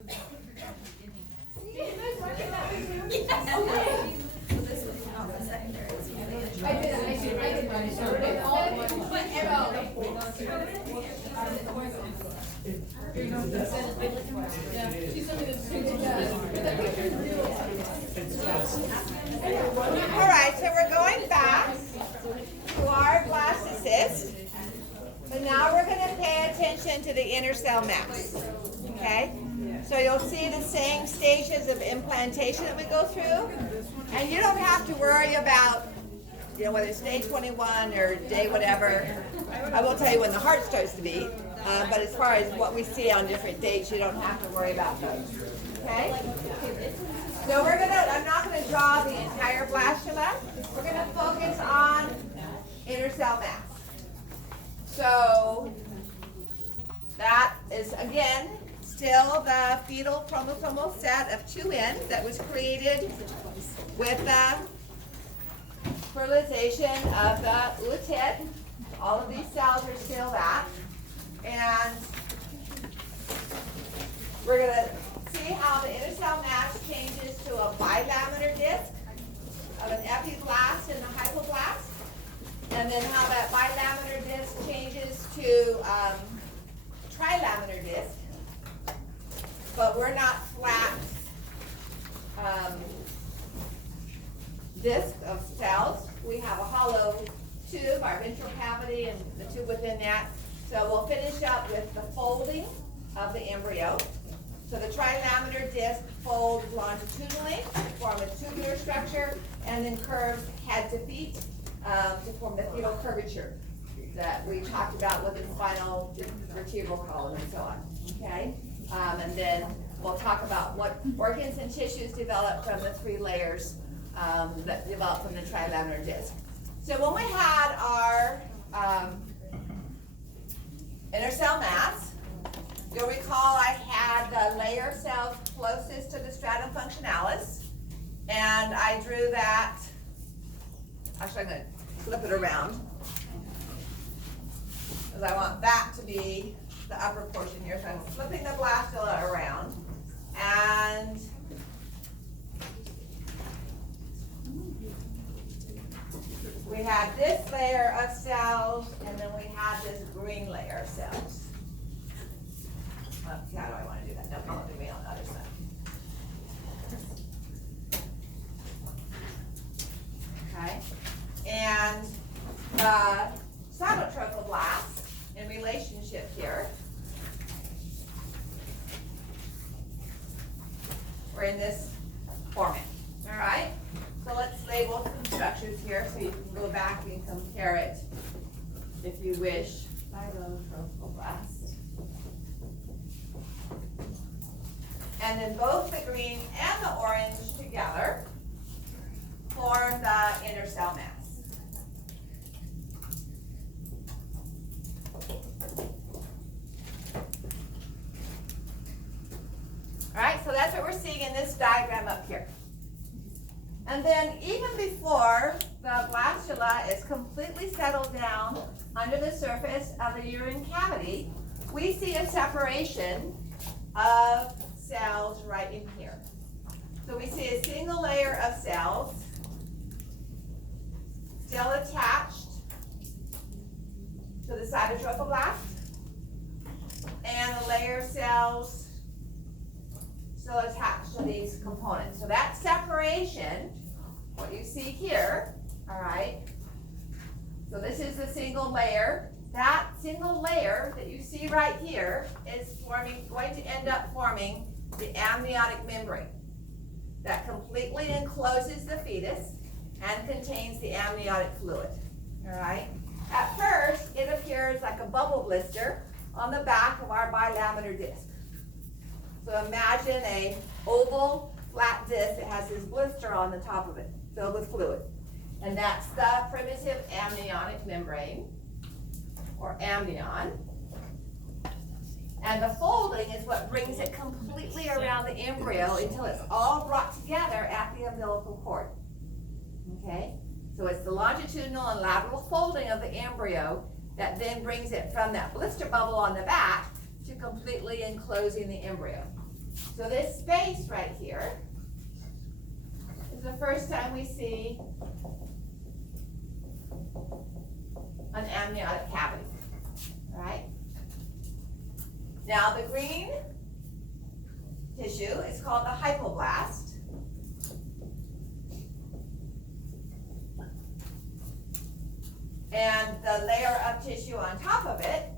Alright, so we're going back to our blastocyst, but now we're going to pay attention to the inner cell mass. Okay? So you'll see the same stages of implantation that we go through, and you don't have to worry about, whether it's day 21 or day whatever. I will tell you when the heart starts to beat, but as far as what we see on different dates, you don't have to worry about those. Okay? So I'm not going to draw the entire blastula. We're going to focus on inner cell mass. So that is, again, still the fetal chromosomal set of 2N that was created with the fertilization of the oocyte. All of these cells are still that. And we're going to see how the inner cell mass changes to a bilaminar disc of an epiblast and a hypoblast. And then how that bilaminar disc changes to trilaminar disc. But we're not flat disc of cells. We have a hollow tube, our ventral cavity, and the tube within that. So we'll finish up with the folding of the embryo. So the trilaminar disc folds longitudinally to form a tubular structure and then curves head to feet to form the fetal curvature that we talked about with the spinal vertebral column and so on. Okay? And then we'll talk about what organs and tissues develop from the 3 layers that develop from the trilaminar disc. So when we had our inner cell mass, you'll recall I had the layer cells closest to the stratum functionalis, and I drew that. Actually, I'm going to flip it around because I want that to be the upper portion here. So I'm flipping the blastula around, and we had this layer of cells, and then we had this green layer of cells. Let's see, how do I want to do that? No, I'm going to be on the other side. Okay. And the cytotrophoblast in relationship here, we're in this format. All right? So let's label some structures here so you can go back and compare it if you wish. Cytotrophoblast. And then both the green and the orange together form the inner cell mass. All right, so that's what we're seeing in this diagram up here. And then even before the blastula is completely settled down under the surface of the uterine cavity, we see a separation of cells right in here. So we see a single layer of cells still attached to the cytotrophoblast, and a layer of cells still attached to these components. So that separation, what you see here, all right, so this is the single layer. That single layer that you see right here is going to end up forming the amniotic membrane that completely encloses the fetus and contains the amniotic fluid. All right. At first, it appears like a bubble blister on the back of our bilaminar disc. So imagine a oval flat disc that has this blister on the top of it, filled with fluid. And that's the primitive amniotic membrane, or amnion. And the folding is what brings it completely around the embryo until it's all brought together at the umbilical cord. Okay? So it's the longitudinal and lateral folding of the embryo that then brings it from that blister bubble on the back to completely enclosing the embryo. So this space right here is the first time we see an amniotic cavity, all right? Now the green tissue is called the hypoblast. And the layer of tissue on top of it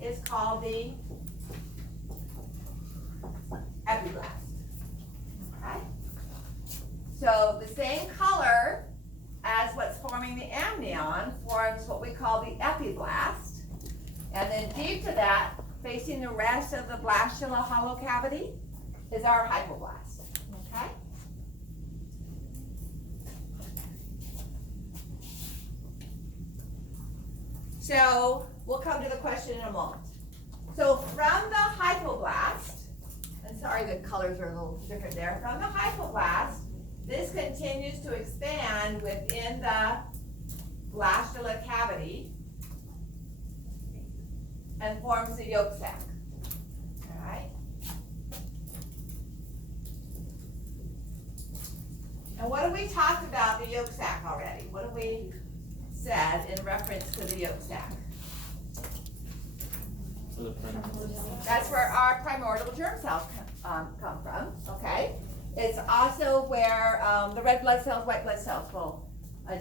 is called the epiblast. Okay? So the same color as what's forming the amnion forms what we call the epiblast. And then deep to that, facing the rest of the blastula hollow cavity, is our hypoblast. Okay? So we'll come to the question in a moment. So from the hypoblast, and sorry the colors are a little different there, from the hypoblast, this continues to expand within the blastula cavity and forms the yolk sac. All right? And what have we talked about the yolk sac already? What have we said in reference to the yolk sac? That's where our primordial germ cells come from, okay? It's also where the red blood cells, white blood cells will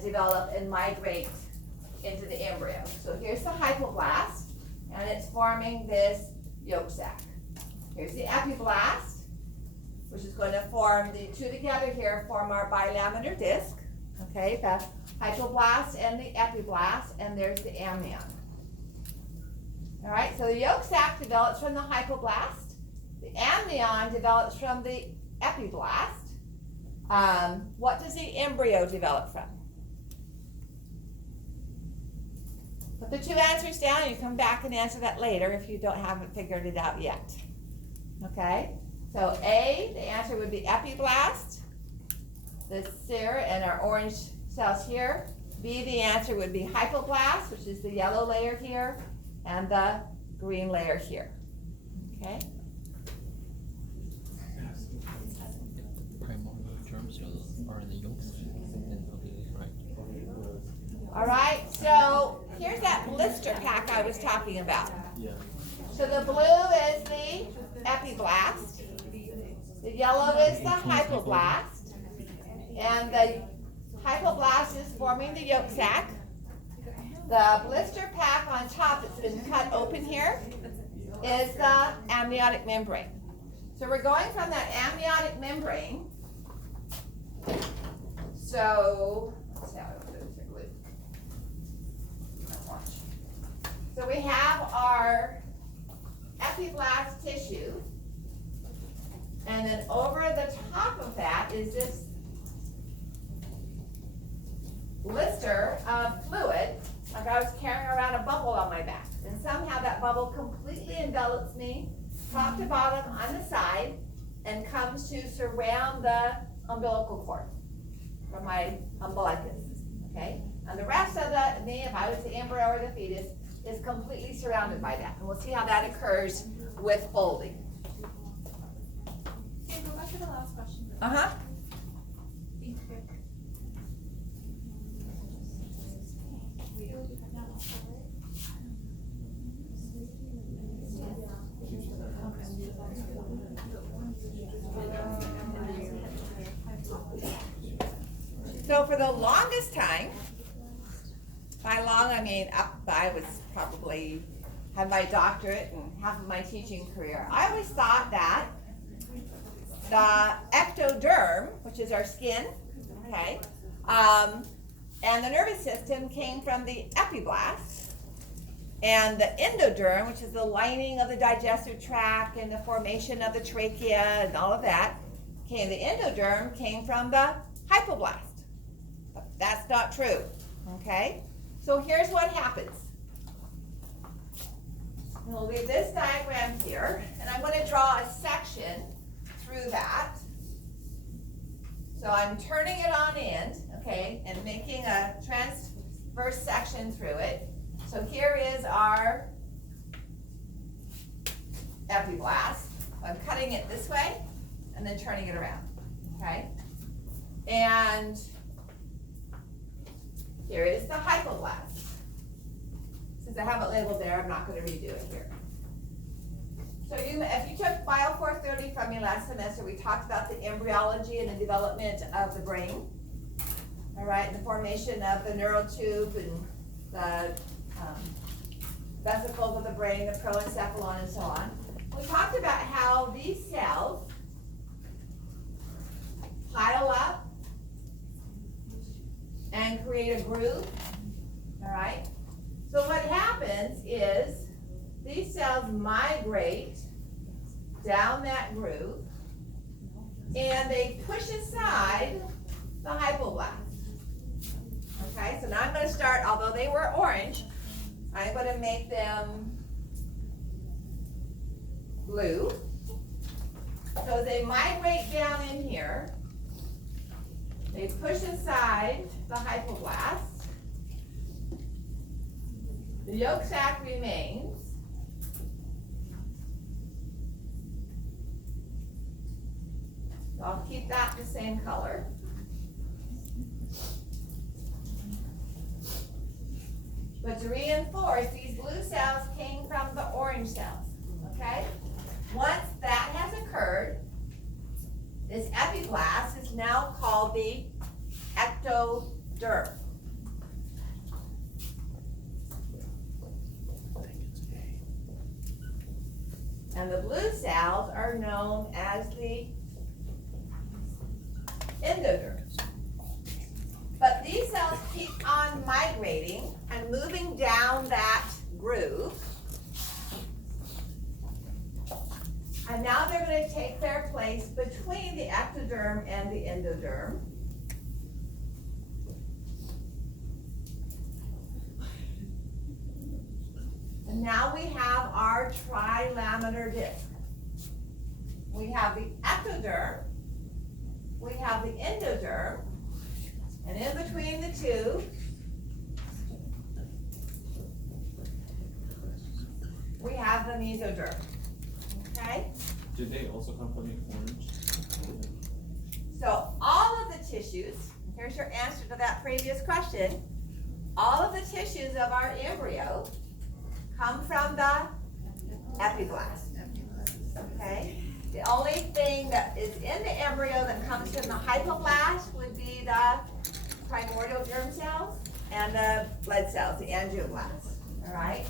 develop and migrate into the embryo. So here's the hypoblast, and it's forming this yolk sac. Here's the epiblast, which is going to form the two together here, form our bilaminar disc, okay? The hypoblast and the epiblast, and there's the amnion. All right, so the yolk sac develops from the hypoblast. The amnion develops from the epiblast. What does the embryo develop from? Put the two answers down and you come back and answer that later if you haven't figured it out yet. Okay, so A, the answer would be epiblast. This here and our orange cells here. B, the answer would be hypoblast, which is the yellow layer here, and the green layer here. Okay? Primordial germ cells are in the yolk sac. Right. All right, so here's that blister pack I was talking about. Yeah. So the blue is the epiblast, the yellow is the hypoblast, and the hypoblast is forming the yolk sac. The blister pack on top that's been cut open here is the amniotic membrane. So we're going from that amniotic membrane. So, let's see how I do this here, glue. Watch. So we have our epiblast tissue, and then over the top of that is this blister of fluid, like I was carrying around a bubble on my back. And somehow that bubble completely envelops me, top to bottom, on the side, and comes to surround the umbilical cord from my umbilicus, okay? And the rest of me, if I was the embryo or the fetus, is completely surrounded by that. And we'll see how that occurs with folding. Can you go back to the last question? Uh-huh. So for the longest time, by long I mean I was probably had my doctorate and half of my teaching career, I always thought that the ectoderm, which is our skin, okay, and the nervous system came from the epiblast, and the endoderm, which is the lining of the digestive tract and the formation of the trachea and all of that, the endoderm came from the hypoblast. But that's not true, okay? So here's what happens. We'll leave this diagram here, and I'm going to draw a section through that. So I'm turning it on end, okay, and making a transverse section through it. So here is our epiblast. I'm cutting it this way and then turning it around, okay? And here is the hypoblast. Since I have it labeled there, I'm not gonna redo it here. So if you took Bio 430 from me last semester, we talked about the embryology and the development of the brain. All right, the formation of the neural tube and the vesicles of the brain, the proencephalon and so on. We talked about how these cells pile up and create a groove, all right? So what happens is these cells migrate down that groove and they push aside the hypoblast. Okay, so now I'm going to start, although they were orange, I'm going to make them blue. So they migrate down in here, they push aside the hypoblast, the yolk sac remains, so I'll keep that the same color. But to reinforce, these blue cells came from the orange cells, okay? Once that has occurred, this epiblast is now called the ectoderm. And the blue cells are known as the endoderm. But these cells keep on migrating and moving down that groove. And now they're going to take their place between the ectoderm and the endoderm. And now we have our trilaminar disc. We have the ectoderm, we have the endoderm, and in between the two, we have the mesoderm, okay? Do they also come from the orange? So all of the tissues, here's your answer to that previous question, all of the tissues of our embryo come from the epiblast, okay? The only thing that is in the embryo that comes from the hypoblast would be the primordial germ cells and the blood cells, the angioblasts, all right?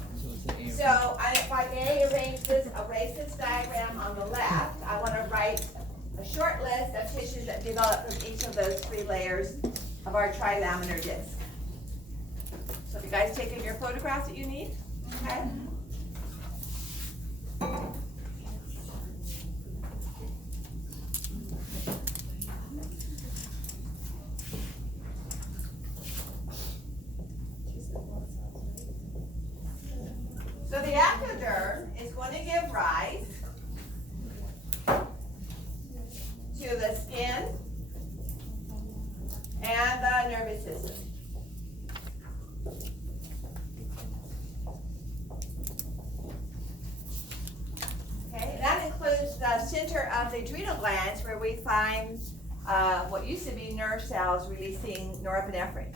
So if I may erase this diagram on the left, I want to write a short list of tissues that develop from each of those three layers of our trilaminar disc. So have you guys taken your photographs that you need? Okay. So the ectoderm is going to give rise to the skin and the nervous system. Okay, and that includes the center of the adrenal glands where we find what used to be nerve cells releasing norepinephrine.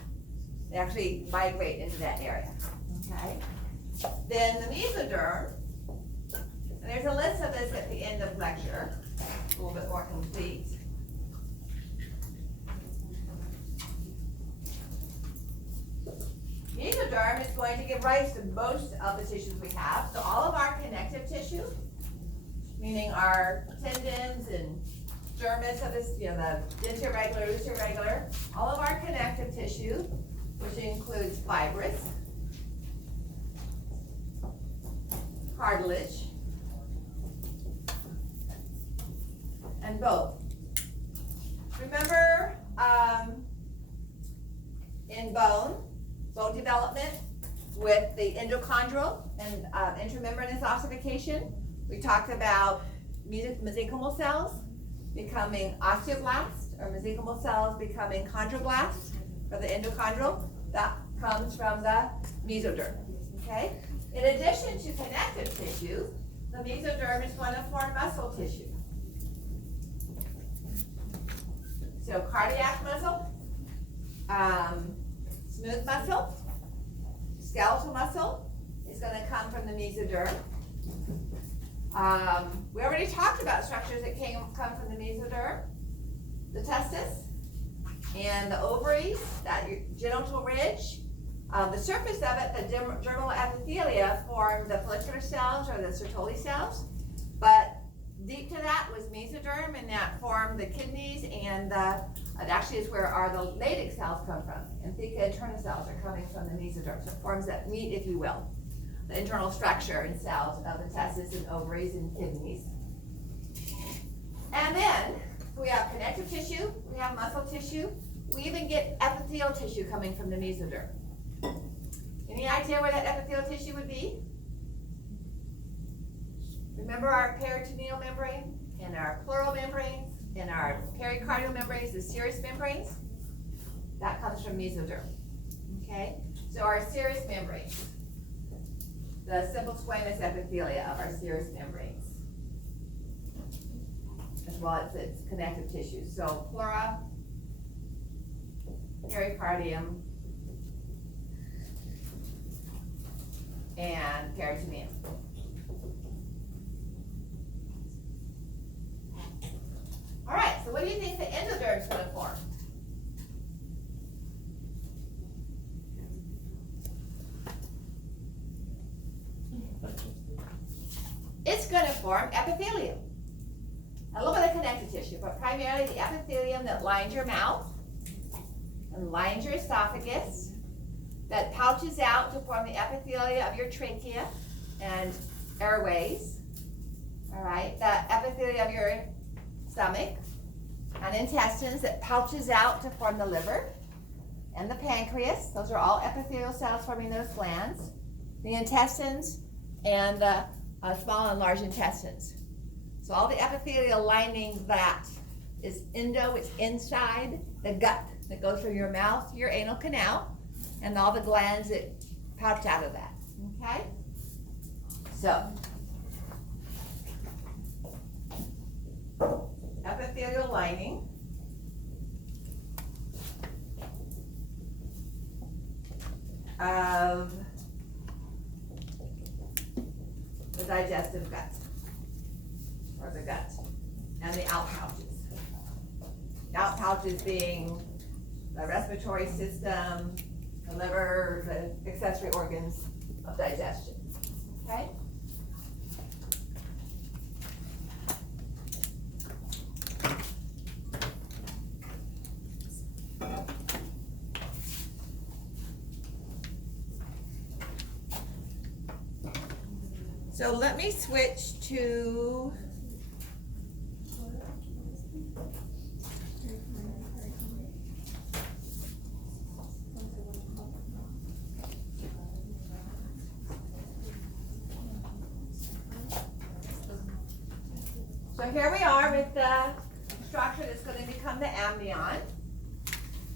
They actually migrate into that area, okay? Then the mesoderm, and there's a list of this at the end of lecture, a little bit more complete. Mesoderm is going to give rise to most of the tissues we have. So all of our connective tissue, meaning our tendons and dermis of this, the interregular, loose irregular, all of our connective tissue, which includes fibrous, cartilage, and bone. Remember, in bone development with the endochondral and intramembranous ossification, we talked about mesenchymal cells becoming osteoblasts, or mesenchymal cells becoming chondroblasts for the endochondral. That comes from the mesoderm, okay? In addition to connective tissue, the mesoderm is going to form muscle tissue. So cardiac muscle, smooth muscle, skeletal muscle is going to come from the mesoderm. We already talked about structures that come from the mesoderm. The testis and the ovaries, that genital ridge. The surface of it, the dermal epithelia, form the follicular cells or the Sertoli cells. But deep to that was mesoderm, and that formed the kidneys, and it actually is where the Leydig cells come from. And theca interna cells are coming from the mesoderm. So it forms that meat, if you will, the internal structure and cells of the testis and ovaries and kidneys. And then we have connective tissue, we have muscle tissue, we even get epithelial tissue coming from the mesoderm. Any idea where that epithelial tissue would be? Remember our peritoneal membrane and our pleural membranes and our pericardial membranes, the serous membranes? That comes from mesoderm. Okay? So our serous membranes, the simple squamous epithelia of our serous membranes, as well as its connective tissue. So pleura, pericardium, and peritoneum. All right, so what do you think the endoderm is going to form? It's going to form epithelium. A little bit of connective tissue, but primarily the epithelium that lines your mouth and lines your esophagus, that pouches out to form the epithelia of your trachea and airways. All right, the epithelia of your stomach and intestines that pouches out to form the liver and the pancreas. Those are all epithelial cells forming those glands. The intestines and the small and large intestines. So all the epithelial lining that is endo, it's inside the gut that goes from your mouth to your anal canal, and all the glands that pouch out of that. Okay? So, epithelial lining. Of the digestive gut, or the gut, and the outpouches. The outpouches being the respiratory system, the liver, the accessory organs of digestion. Okay? So let me switch to so here we are with the structure that's going to become the amnion.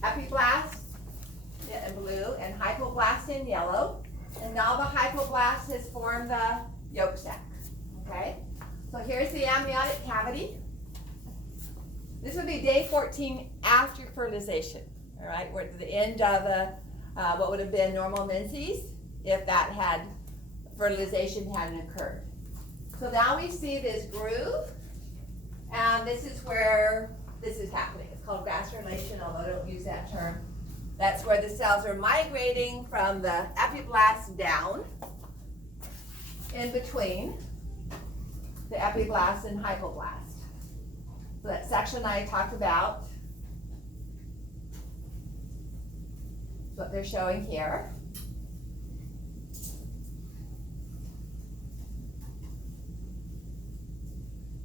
Epiblast in blue and hypoblast in yellow. And now the hypoblast has formed the yolk sac. Okay? So here's the amniotic cavity. This would be day 14 after fertilization. All right? We're at the end of what would have been normal menses if that had fertilization hadn't occurred. So now we see this groove, and this is where this is happening. It's called gastrulation, although I don't use that term. That's where the cells are migrating from the epiblast down in between the epiblast and hypoblast. So that section I talked about is what they're showing here.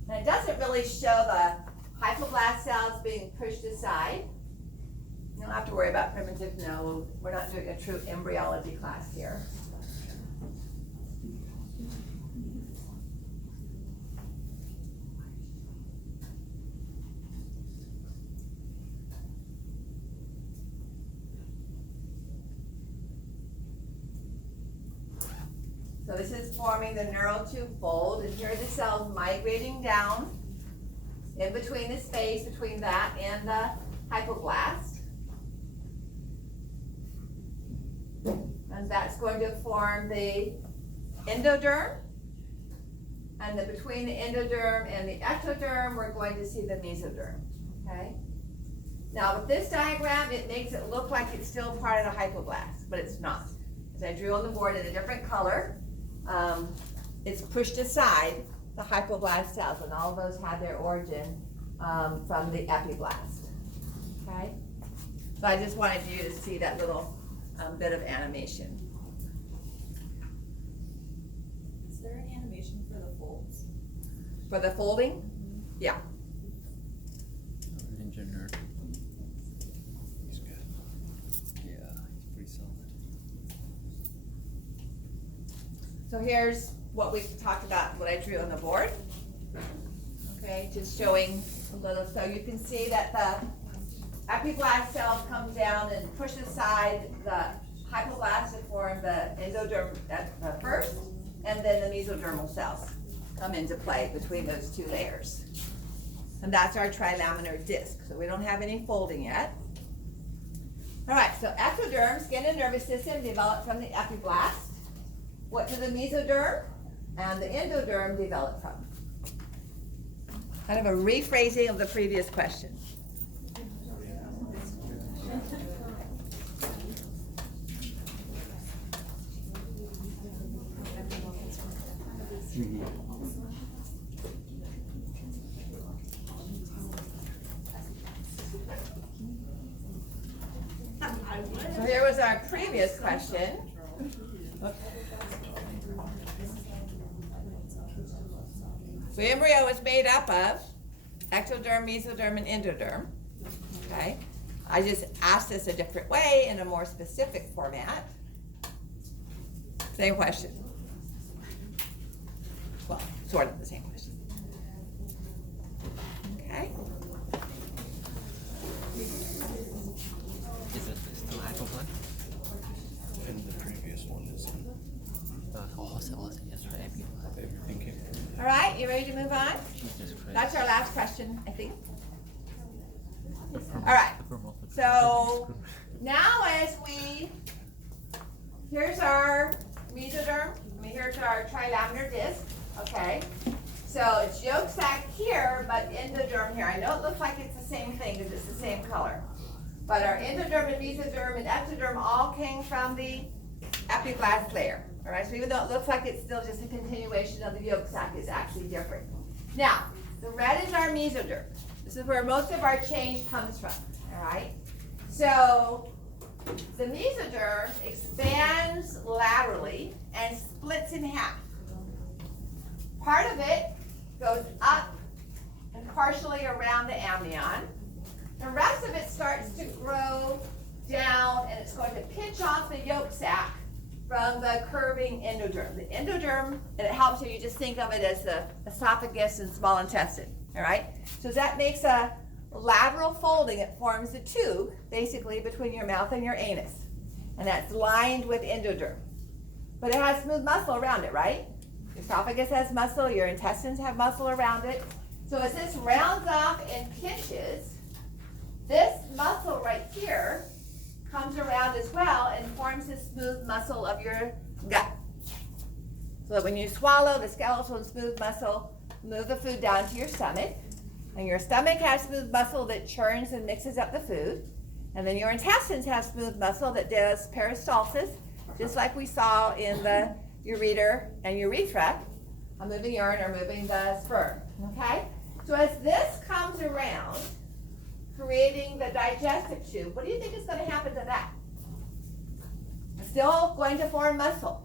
And it doesn't really show the hypoblast cells being pushed aside. You don't have to worry about primitive node. We're not doing a true embryology class here. So this is forming the neural tube fold, and here are the cells migrating down in between the space between that and the hypoblast. And that's going to form the endoderm. And then between the endoderm and the ectoderm, we're going to see the mesoderm, okay? Now with this diagram, it makes it look like it's still part of the hypoblast, but it's not. As I drew on the board in a different color, it's pushed aside the hypoblast cells, and all of those had their origin from the epiblast, okay? So I just wanted you to see that little bit of animation. Is there an animation for the folds? For the folding? Yeah. Ninja nerd. He's good. Yeah, he's pretty solid. So here's what we talked about, what I drew on the board. Okay, just showing a little, so you can see that the epiblast cells come down and push aside the hypoblast to form the endoderm at the first, and then the mesodermal cells come into play between those two layers. And that's our trilaminar disc, so we don't have any folding yet. All right, so ectoderm, skin and nervous system, developed from the epiblast. What do the mesoderm and the endoderm develop from? Kind of a rephrasing of the previous question. So here was our previous question. So embryo is made up of ectoderm, mesoderm, and endoderm. Okay, I just asked this a different way in a more specific format. Same question. Well, sort of the same question. Okay. Is it still hypoblast? And the previous one is It wasn't yesterday. everything came. All right, you ready to move on? Jesus Christ. That's our last question, I think. The promo- All right. the promo- So now here's our mesoderm, here's our trilaminar disc, okay? So it's yolk sac here, but endoderm here. I know it looks like it's the same thing because it's the same color. But our endoderm and mesoderm and ectoderm all came from the epiblast layer. All right, so even though it looks like it's still just a continuation of the yolk sac, it's actually different. Now, the red is our mesoderm. This is where most of our change comes from, all right? So the mesoderm expands laterally and splits in half. Part of it goes up and partially around the amnion. The rest of it starts to grow down, and it's going to pinch off the yolk sac from the curving endoderm. The endoderm, and it helps you just think of it as the esophagus and small intestine, all right? So that makes a lateral folding. It forms a tube, basically, between your mouth and your anus. And that's lined with endoderm. But it has smooth muscle around it, right? Your esophagus has muscle, your intestines have muscle around it. So as this rounds off and pinches, this muscle right here comes around as well and forms the smooth muscle of your gut. So that when you swallow, the skeletal and smooth muscle move the food down to your stomach. And your stomach has smooth muscle that churns and mixes up the food. And then your intestines have smooth muscle that does peristalsis, just like we saw in the ureter and urethra, moving urine or moving the sperm, okay? So as this comes around, creating the digestive tube, what do you think is going to happen to that? It's still going to form muscle.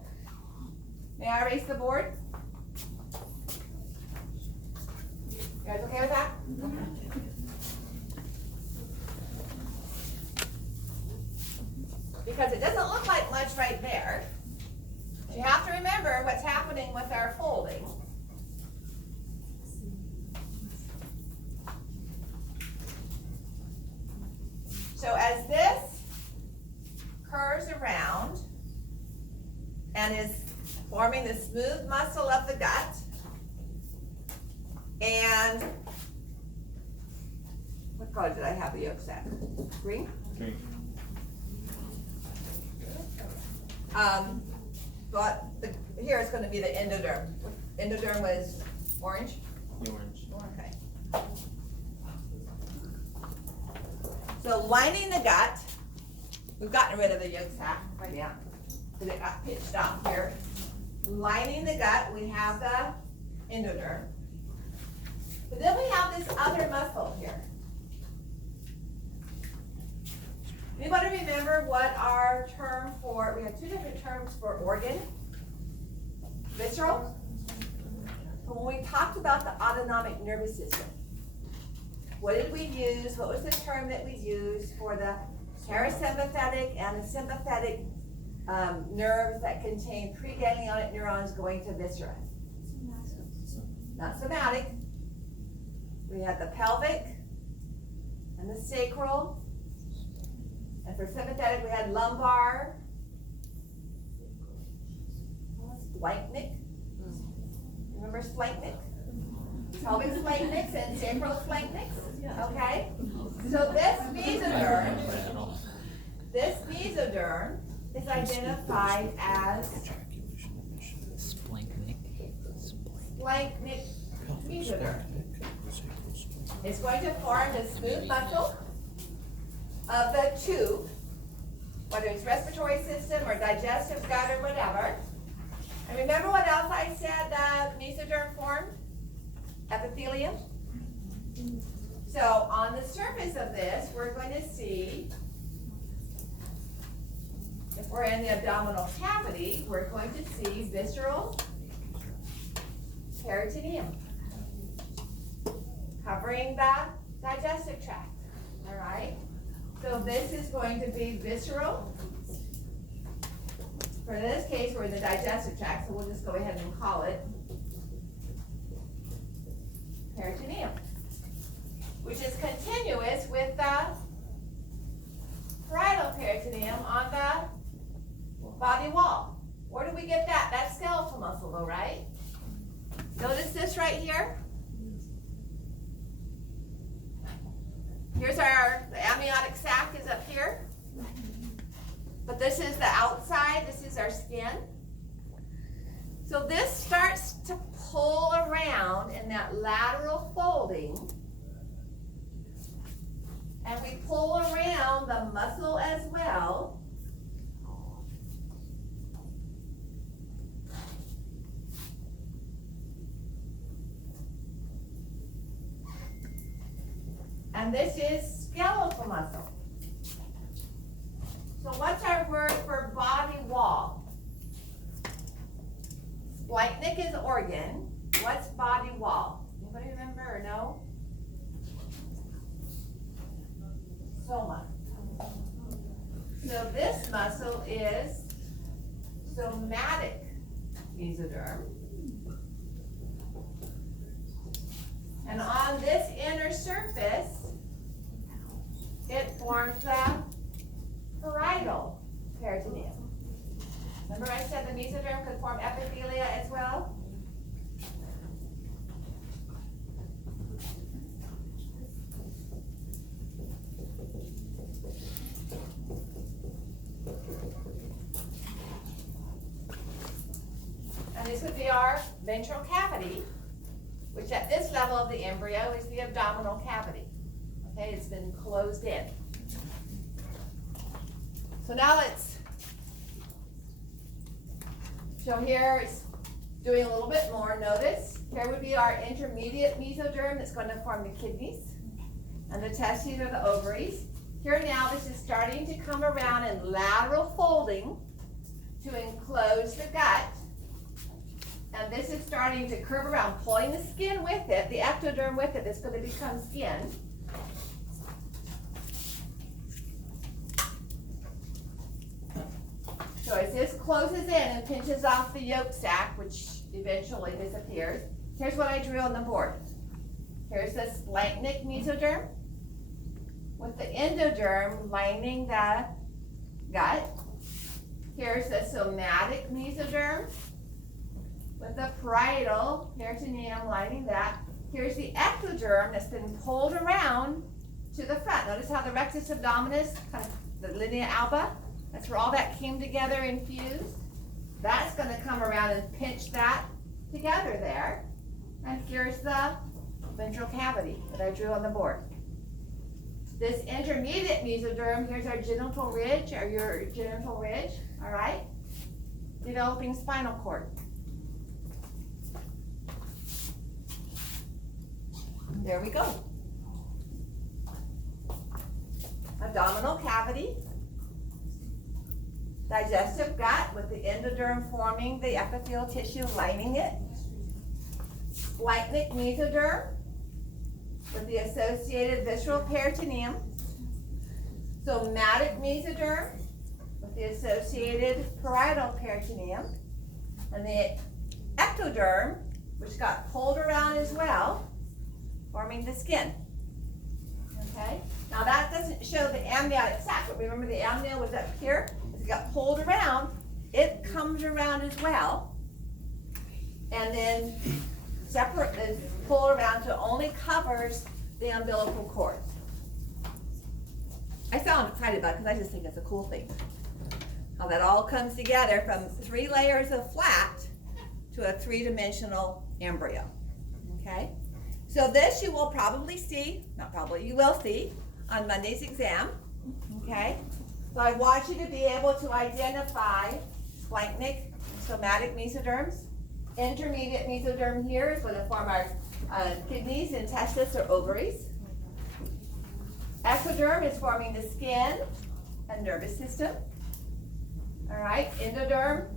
May I erase the board? You guys okay with that? Because it doesn't look like much right there. You have to remember what's happening with our folding. So as this curves around and is forming forming the smooth muscle of the gut. And what color did I have the yolk sac? Green? But here it's going to be the endoderm. Endoderm was orange? Orange. Okay. So lining the gut, we've gotten rid of the yolk sac right now, because it got pitched off here. Lining the gut, we have the endoderm. But then we have this other muscle here. Anybody remember what our term for, we have two different terms for organ? Visceral. But when we talked about the autonomic nervous system, what did we use? What was the term that we used for the parasympathetic and the sympathetic nerves that contain preganglionic neurons going to viscera? Not somatic. We had the pelvic and the sacral. And for sympathetic, we had lumbar, splanchnic. Remember splanchnic? Pelvic splanchnics and sacral splanchnics. Okay? So this mesoderm is identified as splanchnic mesoderm. It's going to form the smooth muscle of the tube, whether it's respiratory system or digestive gut or whatever. And remember what else I said the mesoderm formed? Epithelium. So on the surface of this, we're going to see, if we're in the abdominal cavity, we're going to see visceral peritoneum covering the digestive tract. All right? So this is going to be visceral. For this case, we're in the digestive tract, so we'll just go ahead and call it peritoneum, which is continuous with the parietal peritoneum on the body wall. Where do we get that? That's skeletal muscle though, right? Notice this right here. Here's the amniotic sac is up here. But this is the outside, this is our skin. So this starts to pull around in that lateral folding. And we pull around the muscle as well. And this is skeletal muscle. So what's our word for body wall? Splanchnic is organ. What's body wall? Anybody remember or know? Soma. So this muscle is somatic mesoderm. And on this inner surface, it forms the parietal peritoneum. Remember I said the mesoderm could form epithelia as well? And this would be our ventral cavity, which at this level of the embryo is the abdominal cavity. Okay, it's been closed in. So now let's show here it's doing a little bit more. Notice here would be our intermediate mesoderm that's going to form the kidneys, and the testes are the ovaries. Here now this is starting to come around in lateral folding to enclose the gut. And this is starting to curve around, pulling the skin with it, the ectoderm with it, that's going to become skin. So as this closes in and pinches off the yolk sac, which eventually disappears, here's what I drew on the board. Here's the splanchnic mesoderm with the endoderm lining the gut. Here's the somatic mesoderm with the parietal peritoneum lining that. Here's the ectoderm that's been pulled around to the front. Notice how the rectus abdominis, kind of the linea alba, that's where all that came together and fused. That's gonna come around and pinch that together there. And here's the ventral cavity that I drew on the board. This intermediate mesoderm, here's our genital ridge, or your genital ridge, all right? Developing spinal cord. There we go. Abdominal cavity. Digestive gut with the endoderm forming the epithelial tissue lining it. Splanchnic mesoderm with the associated visceral peritoneum. Somatic mesoderm with the associated parietal peritoneum. And the ectoderm, which got pulled around as well, forming the skin. Okay? Now that doesn't show the amniotic sac, but remember the amnio was up here? As it got pulled around, it comes around as well. And then separate is pulled around so it only covers the umbilical cord. I sound excited about it because I just think it's a cool thing. How that all comes together from 3 layers of flat to a 3-dimensional embryo. Okay? So this you will probably see, not probably, you will see on Monday's exam. Okay? So I want you to be able to identify splanchnic and somatic mesoderms. Intermediate mesoderm here is going to form our kidneys and testes or ovaries. Ectoderm is forming the skin and nervous system. All right, endoderm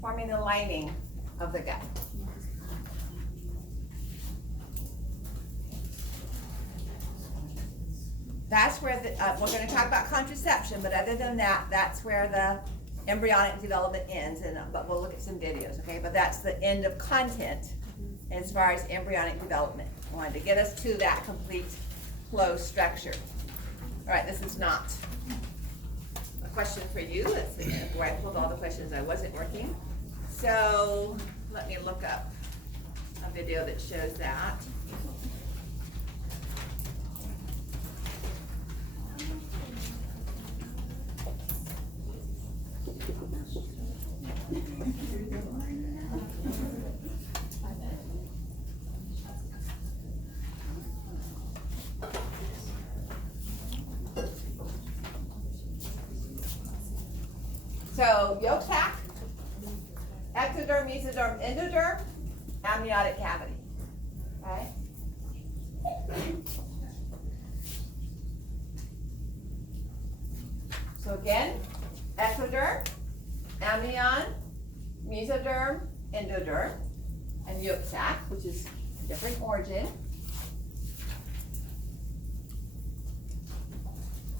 forming the lining of the gut. That's where we're going to talk about contraception, but other than that, that's where the embryonic development ends. But we'll look at some videos, okay? But that's the end of content as far as embryonic development. I wanted to get us to that complete closed structure. All right, this is not a question for you. That's where I pulled all the questions I wasn't working. So let me look up a video that shows that. So yolk sac, ectoderm, mesoderm, endoderm, amniotic cavity. Okay. So again, ectoderm, amnion, mesoderm, endoderm, and yolk sac, which is a different origin.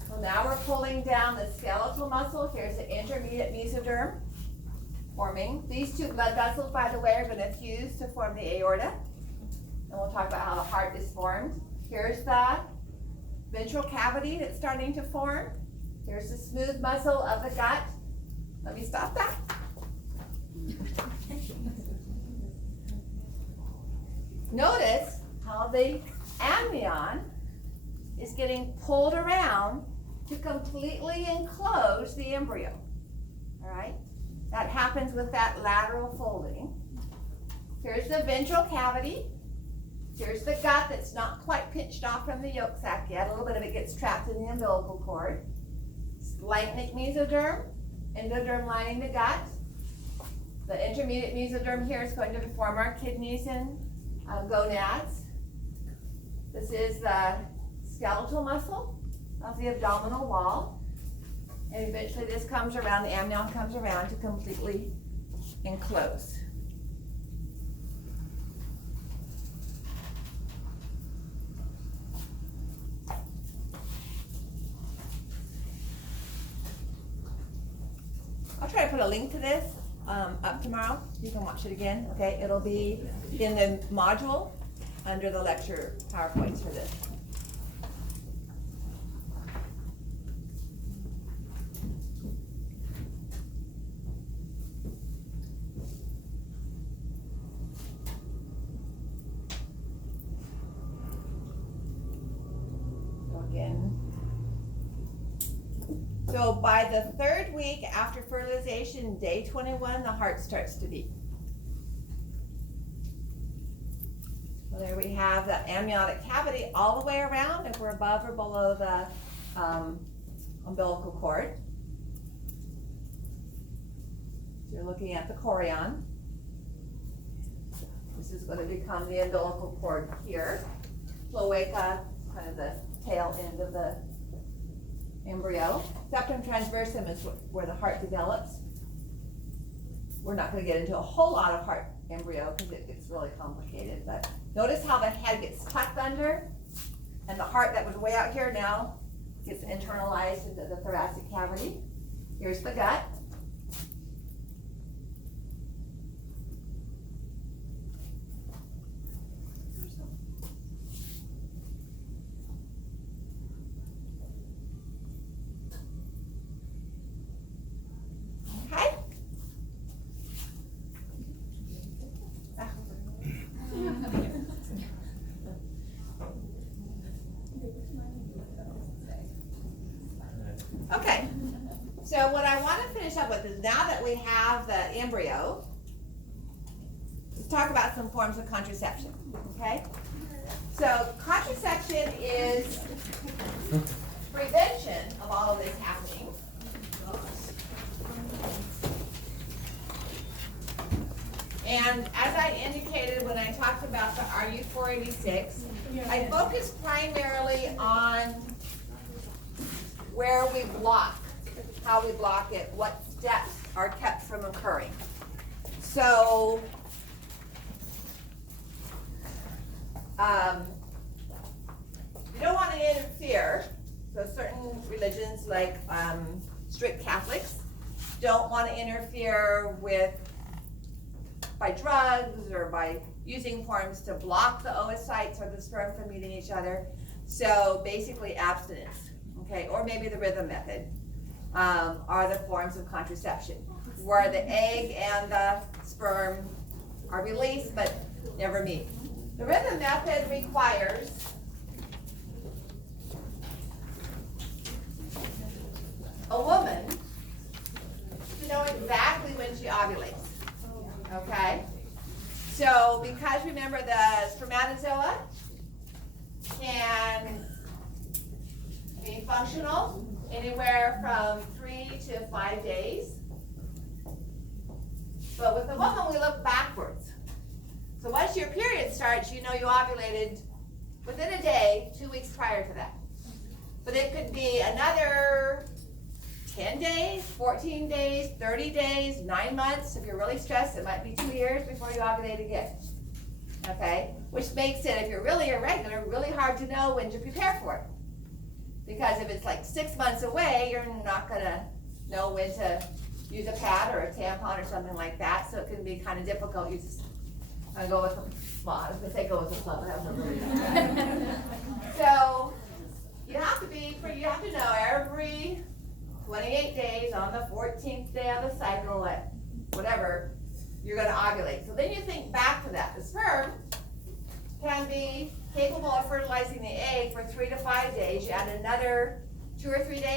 So now we're pulling down the skeletal muscle. Here's the intermediate mesoderm forming. These 2 blood vessels, by the way, are going to fuse to form the aorta. And we'll talk about how the heart is formed. Here's the ventral cavity that's starting to form. Here's the smooth muscle of the gut. Let me stop that. Notice how the amnion is getting pulled around to completely enclose the embryo. All right? That happens with that lateral folding. Here's the ventral cavity. Here's the gut that's not quite pinched off from the yolk sac yet. A little bit of it gets trapped in the umbilical cord. Splanchnic mesoderm, endoderm lining the gut. The intermediate mesoderm here is going to form our kidneys and gonads. This is the skeletal muscle of the abdominal wall. And eventually this comes around, the amnion comes around to completely enclose. I'll try to put a link to this up tomorrow. You can watch it again, okay? It'll be in the module under the lecture PowerPoints for this. So by the third week after fertilization, day 21, the heart starts to beat. So there we have the amniotic cavity all the way around if we're above or below the umbilical cord. So you're looking at the chorion. This is going to become the umbilical cord here. Cloaca, kind of the tail end of the embryo. Septum transversum is where the heart develops. We're not going to get into a whole lot of heart embryo because it gets really complicated, but notice how the head gets tucked under and the heart that was way out here now gets internalized into the thoracic cavity. Here's the gut. Okay. Okay, so what I want to finish up with is now that we have the embryo, let's talk about some forms of contraception, okay? So contraception is prevention of all of this happening. And as I indicated when I talked about the RU486, I focused primarily on where we block, how we block it, what steps are kept from occurring. So, you don't want to interfere. So certain religions like strict Catholics don't want to interfere with by drugs or by using forms to block the oocytes or the sperm from meeting each other. So basically abstinence, okay, or maybe the rhythm method are the forms of contraception, where the egg and the sperm are released but never meet. The rhythm method requires a woman to know exactly when she ovulates. Okay, so because remember the spermatozoa can be functional anywhere from 3 to 5 days. But with the woman, we look backwards. So once your period starts, you know you ovulated within a day, 2 weeks prior to that. But it could be another 10 days, 14 days, 30 days, 9 months. If you're really stressed, it might be 2 years before you ovulate again. Okay? Which makes it, if you're really irregular, really hard to know when to prepare for it. Because if it's like 6 months away, you're not going to know when to use a pad or a tampon or something like that. So it can be kind of difficult. You just go with well, I was going to say go with the club, but that was really bad. So you have to know every 28 days on the 14th day of the cycle at whatever, you're going to ovulate. So then you think back to that. The sperm can be capable of fertilizing the egg for 3 to 5 days. You add another 2 or 3 days